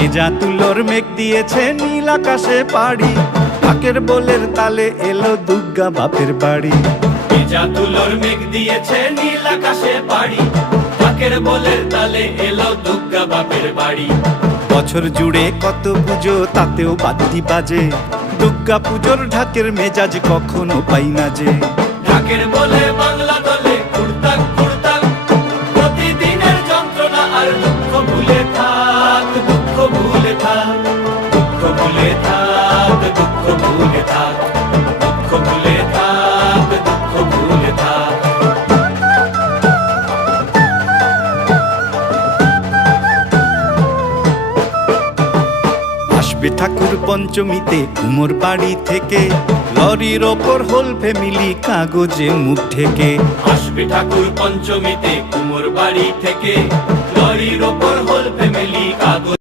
ভেজা তুলোর মেঘ দিয়েছে নীল আকাশে পাড়ি। ঢাকের বলের তালে এলো দুর্গা বাপের বাড়ি। ভেজা তুলোর মেঘ দিয়েছে নীল আকাশে পাড়ি। ঢাকের বলের তালে এলো দুর্গা বাপের বাড়ি। বছর জুড়ে কত পুজো, তাতেও বাদ্যি বাজে। দুর্গা পুজোর ঢাকের মেজাজ কখনো পাই না যে। ঢাকের বলে বাংলা দলে প্রতিদিনের যন্ত্রণা আর দুঃখ ভুলে থাক। ভুলে থাক দুঃখ ভুলে থাক দুঃখ ভুলে থাক দুঃখ ভুলে থাক। আসবে ঠাকুর পঞ্চমীতে কুমোর বাড়ি থেকে লরির ওপর হোল ফ্যামিলি কাগজে মুখ থেকে আসবে ঠাকুর পঞ্চমীতে কুমোর বাড়ি থেকে লরির ওপর হোল ফ্যামিলি